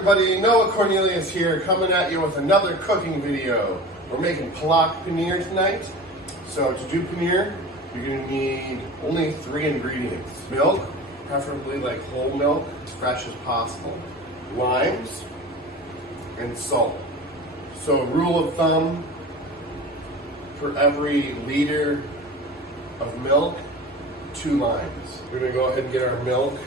everybody, Noah Cornelius here, coming at you with another cooking video. We're making Palak Paneer tonight. So to do paneer, you're going to need only 3 ingredients. Milk, preferably like whole milk, as fresh as possible. Limes, and salt. So a rule of thumb, for every liter of milk, 2 limes. We're going to go ahead and get our milk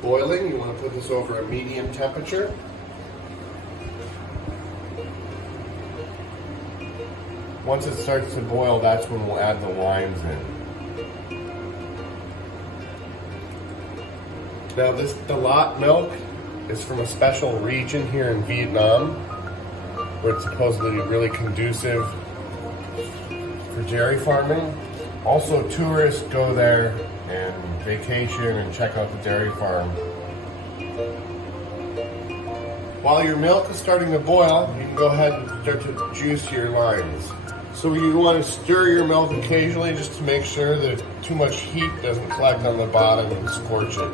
boiling. You want to put this over a medium temperature. Once it starts to boil, that's when we'll add the limes in. Now the lot milk is from a special region here in Vietnam where it's supposedly really conducive for dairy farming. Also, tourists go there and vacation and check out the dairy farm. While your milk is starting to boil, you can go ahead and start to juice your limes. So you want to stir your milk occasionally just to make sure that too much heat doesn't collect on the bottom and scorch it.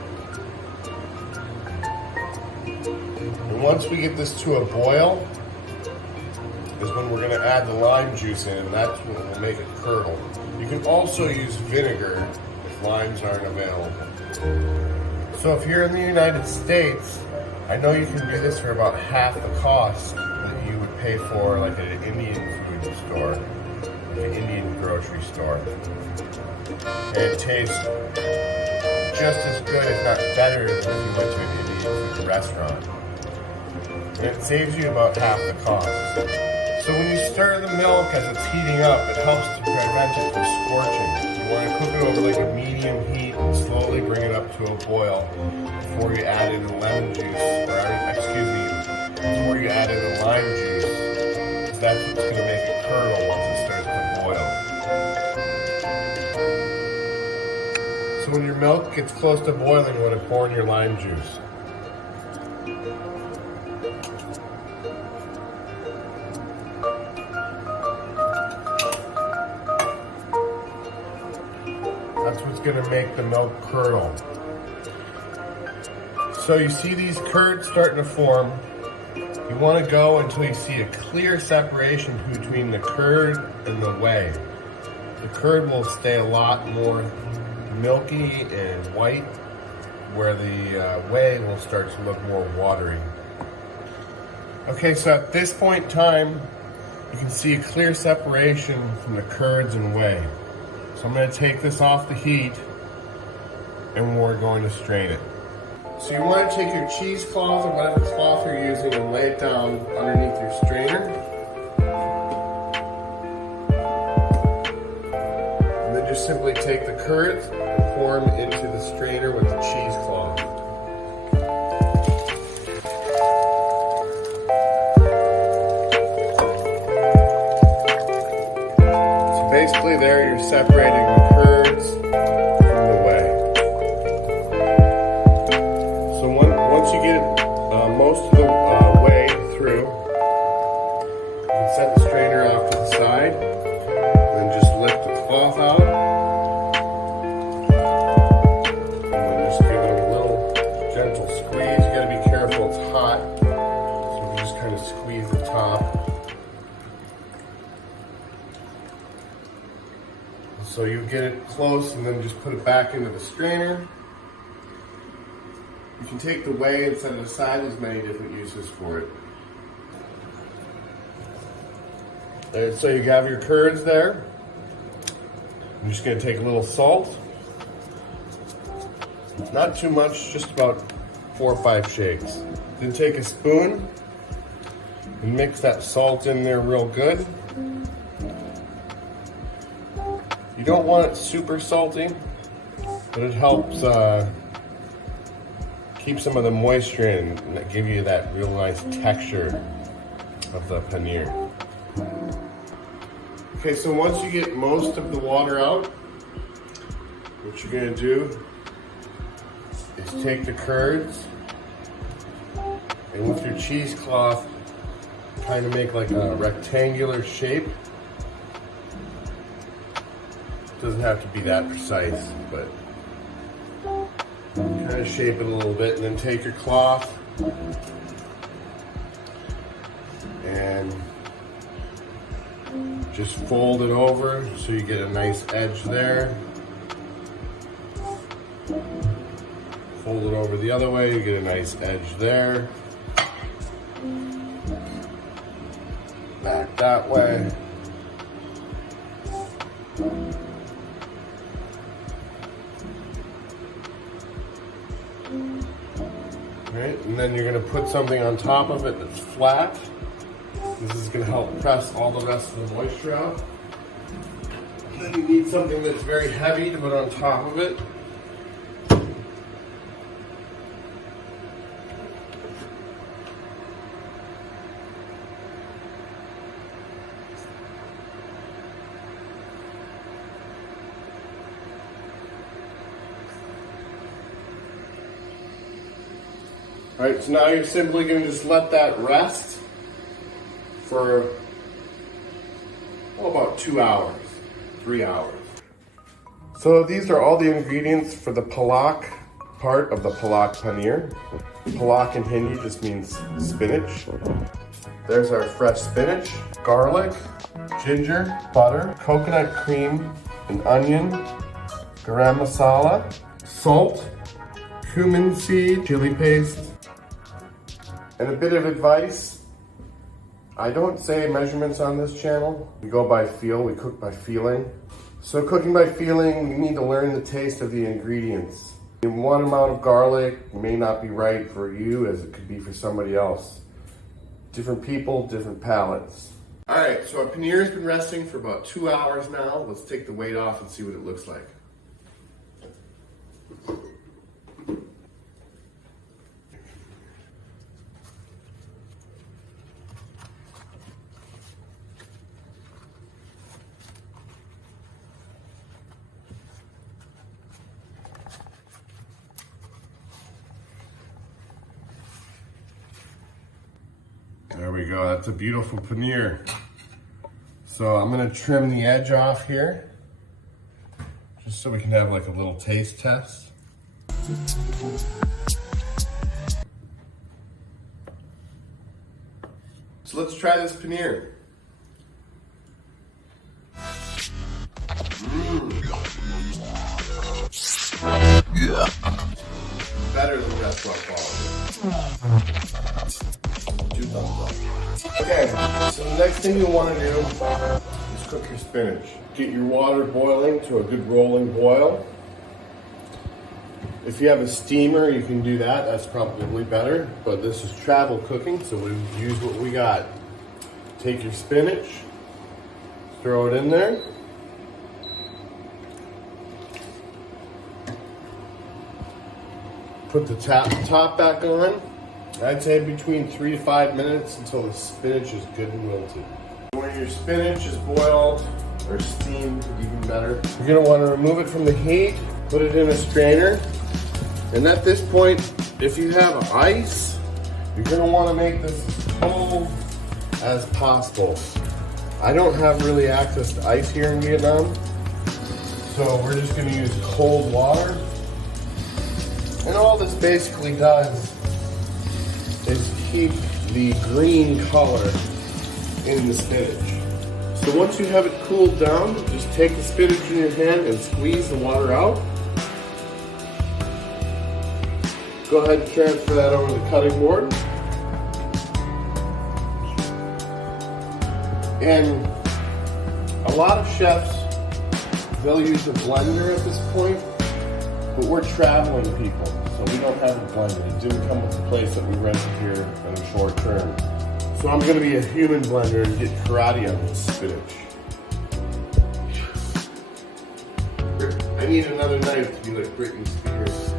And once we get this to a boil, is when we're going to add the lime juice in, and that's when we'll make it curdle. You can also use vinegar if limes aren't available. So if you're in the United States, I know you can do this for about half the cost that you would pay for like at an Indian food store, like an Indian grocery store. And it tastes just as good, if not better, than if you went to an Indian food restaurant. And it saves you about half the cost. So when you stir the milk as it's heating up, it helps to prevent it from scorching. You want to cook it over like a medium heat and slowly bring it up to a boil before you add in the lemon juice, before you add in the lime juice, because that's what's going to make it curdle once it starts to boil. So when your milk gets close to boiling, you want to pour in your lime juice. That's what's going to make the milk curdle. So you see these curds starting to form. You want to go until you see a clear separation between the curd and the whey. The curd will stay a lot more milky and white, where the whey will start to look more watery. Okay, so at this point in time, you can see a clear separation from the curds and whey. So I'm going to take this off the heat and we're going to strain it. So you want to take your cheesecloth or whatever cloth you're using and lay it down underneath your strainer. And then just simply take the curds and pour them into the strainer with the cheesecloth. So basically there you're separating the curds from the whey. So once you get most of the whey through, you can set the strainer off to the side, and then just lift the cloth out, and then just give it a little gentle squeeze. You gotta be careful, it's hot, so you just kind of squeeze the top. So you get it close and then just put it back into the strainer. You can take the whey and set it aside. There's many different uses for it. And so you have your curds there. I'm just going to take a little salt. Not too much, just about 4 or 5 shakes. Then take a spoon and mix that salt in there real good. You don't want it super salty, but it helps keep some of the moisture in and give you that real nice texture of the paneer. Okay, so once you get most of the water out, what you're going to do is take the curds and with your cheesecloth kind of make like a rectangular shape. Doesn't have to be that precise, but kind of shape it a little bit, and then take your cloth and just fold it over so you get a nice edge there. Fold it over the other way, you get a nice edge there. Back that way. Right, and then you're going to put something on top of it that's flat. This is going to help press all the rest of the moisture out. And then you need something that's very heavy to put on top of it. All right, so now you're simply going to just let that rest for about 2 hours, 3 hours. So these are all the ingredients for the Palak part of the Palak Paneer. Palak in Hindi just means spinach. There's our fresh spinach, garlic, ginger, butter, coconut cream, an onion, garam masala, salt, cumin seed, chili paste. And a bit of advice, I don't say measurements on this channel. We go by feel, we cook by feeling. So cooking by feeling, you need to learn the taste of the ingredients. One amount of garlic may not be right for you as it could be for somebody else. Different people, different palates. All right, so our paneer has been resting for about 2 hours now. Let's take the weight off and see what it looks like. There we go, that's a beautiful paneer. So I'm gonna trim the edge off here, just so we can have like a little taste test. So let's try this paneer. Better than restaurant quality. 2 thumbs up. Okay, so the next thing you'll want to do is cook your spinach. Get your water boiling to a good rolling boil. If you have a steamer, you can do that. That's probably better, but this is travel cooking, so we use what we got. Take your spinach, throw it in there. Put the top back on. I'd say between 3 to 5 minutes until the spinach is good and wilted. When your spinach is boiled or steamed, even better, you're gonna want to remove it from the heat, put it in a strainer, and at this point, if you have ice, you're gonna want to make this as cold as possible. I don't have really access to ice here in Vietnam, so we're just gonna use cold water. And all this basically does is keep the green color in the spinach. So once you have it cooled down, just take the spinach in your hand and squeeze the water out. Go ahead and transfer that over the cutting board. And a lot of chefs, they'll use a blender at this point, but we're traveling people, so we don't have a blender. It didn't come with the place that we rented here in the short term. So I'm gonna be a human blender and get karate on this spinach. I need another knife to be like Britney Spears.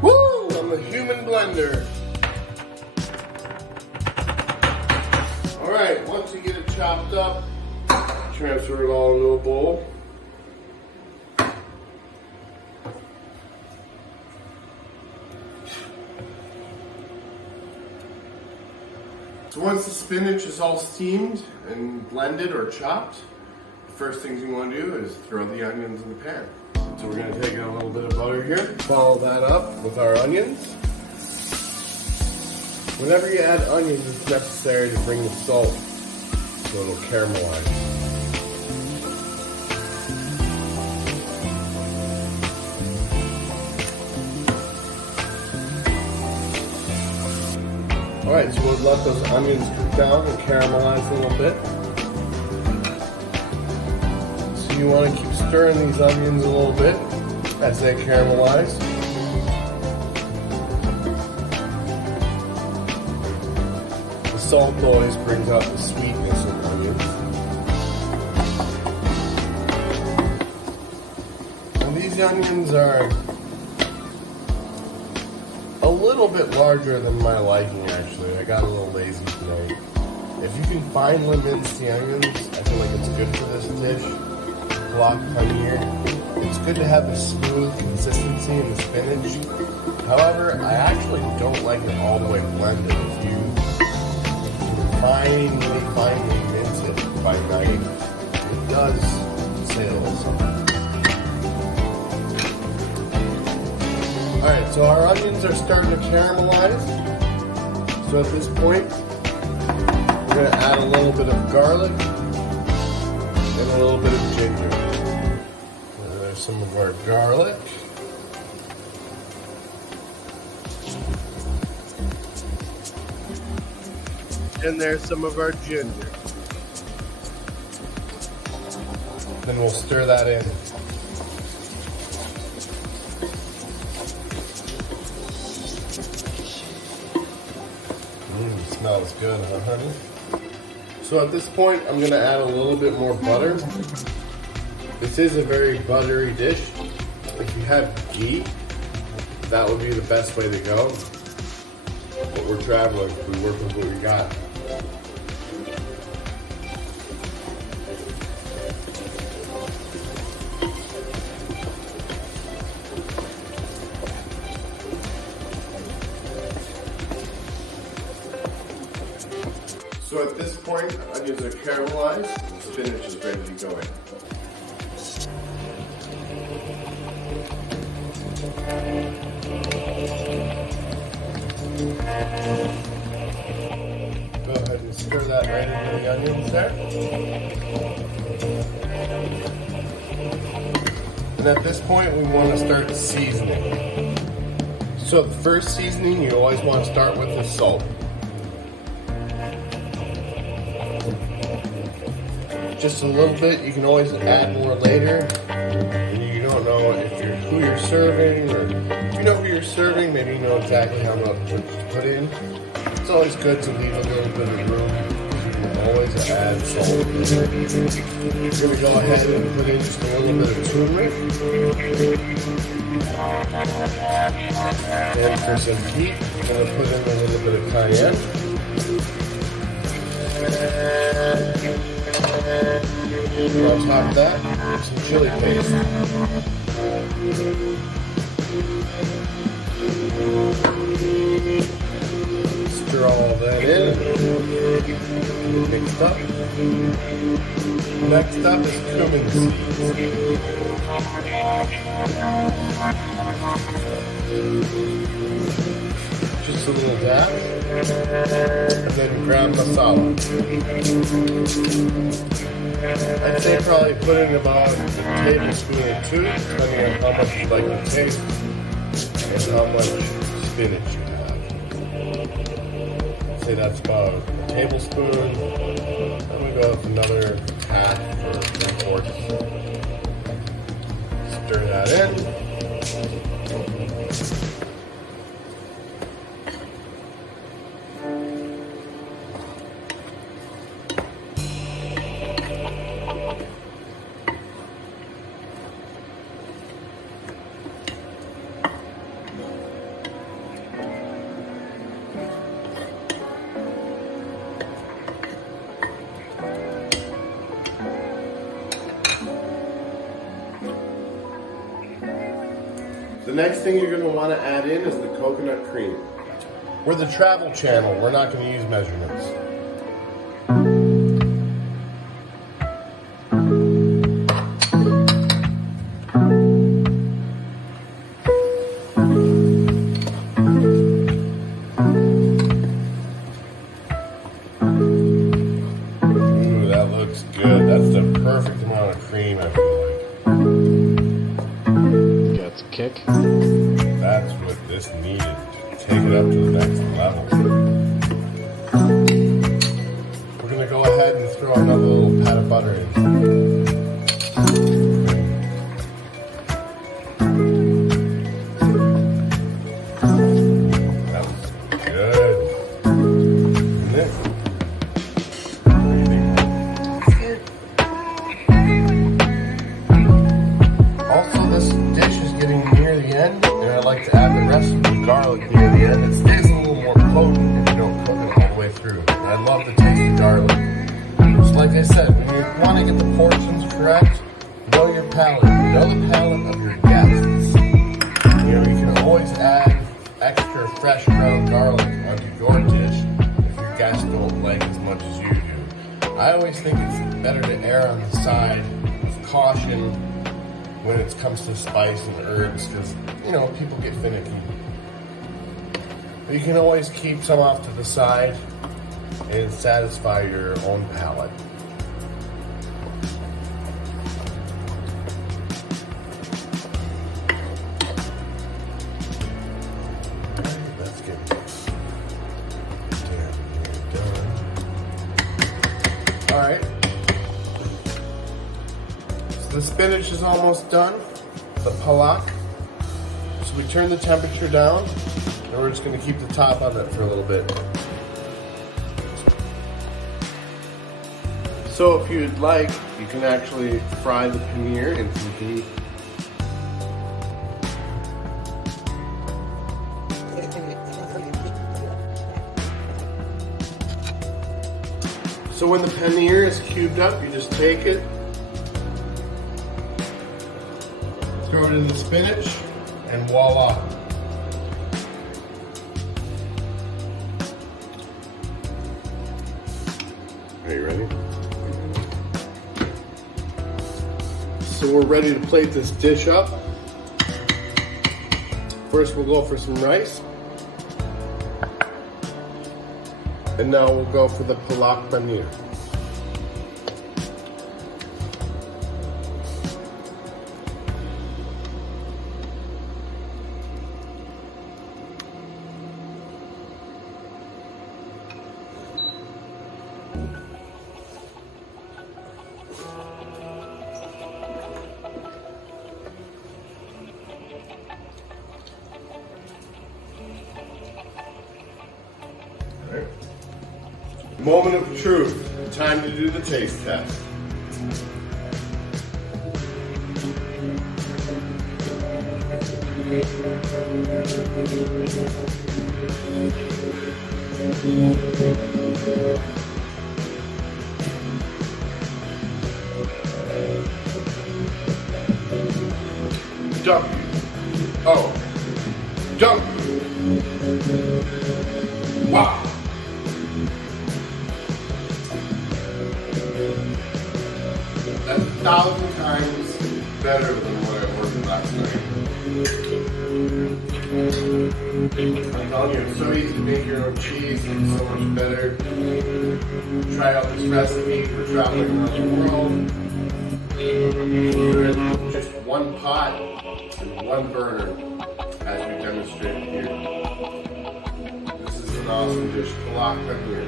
Woo! I'm a human blender. All right, once you get it chopped up, transfer it all into a bowl. So once the spinach is all steamed and blended or chopped, the first things you want to do is throw the onions in the pan. So we're going to take a little bit of butter here, follow that up with our onions. Whenever you add onions, it's necessary to bring the salt so it'll caramelize. Alright, so we'll let those onions cook down and caramelize a little bit. So you want to keep stirring these onions a little bit as they caramelize. The salt always brings out the sweetness of onions. And these onions are a little bit larger than my liking, actually. I got a little lazy tonight. If you can finely mince the onions, I feel like it's good for this dish. Palak Paneer. It's good to have the smooth consistency in the spinach. However, I actually don't like it all the way blended. If you finely mince it by knife, it does say a little something. Alright, so our onions are starting to caramelize. So at this point, we're going to add a little bit of garlic and a little bit of ginger. There's some of our garlic. And there's some of our ginger. Then we'll stir that in. Smells good, huh, honey? So at this point, I'm going to add a little bit more butter. This is a very buttery dish. If you have ghee, that would be the best way to go. But we're traveling, we work with what we got. So at this point, the onions are caramelized and the spinach is ready to go in. Go ahead and stir that right into the onions there. And at this point, we want to start seasoning. So the first seasoning, you always want to start with the salt. Just a little bit. You can always add more later. You don't know who you're serving, or if you know who you're serving, maybe you know exactly how much to put in. It's always good to leave a little bit of room. You can always add salt. We're going to go ahead and put in just a little bit of turmeric. And for some heat, we're going to put in a little bit of cayenne. On top of that, some chili paste. Stir all of that in. Mixed up. Next up is cumin seeds. Just a little dash. And then ground masala. I'd say probably put in about a tablespoon or two, depending on how much you like to taste and how much spinach you have. I'd say that's about a tablespoon. I'm going to go with another half or 3/4. Stir that in. The next thing you're going to want to add in is the coconut cream. We're the travel channel. We're not going to use measurements. perfect amount of cream, I feel like. Gets a kick. That's what this needed to take it up to the next level. We're gonna go ahead and throw another little pat of butter in. That was good. Isn't it? Also, this dish is getting near the end, and I like to add the rest of the garlic near the end. It stays a little more potent if you don't cook it all the way through. And I love the taste of garlic. Just like I said, when you want to get the portions correct, know your palate. Know the palate of your guests. You know, you can always add extra fresh ground garlic onto your dish if your guests don't like as much as you do. I always think it's better to err on the side of caution when it comes to spice and herbs, because, you know, people get finicky. But you can always keep some off to the side and satisfy your own palate. Let's get done. All right. The spinach is almost done, the palak. So we turn the temperature down, and we're just gonna keep the top on it for a little bit. So if you'd like, you can actually fry the paneer in some heat. So when the paneer is cubed up, you just take it, throw it in the spinach, and voila. Are you ready? So we're ready to plate this dish up. First we'll go for some rice. And now we'll go for the Palak Paneer. Moment of truth. Time to do the taste test. Dump. Oh. Dump. Wow. That's 1,000 times better than what I ordered last night. I'm telling you, it's so easy to make your own cheese. It's so much better. Try out this recipe. We're traveling around the world. We're in just one pot and one burner, as we demonstrated here. This is an awesome dish, Palak Paneer.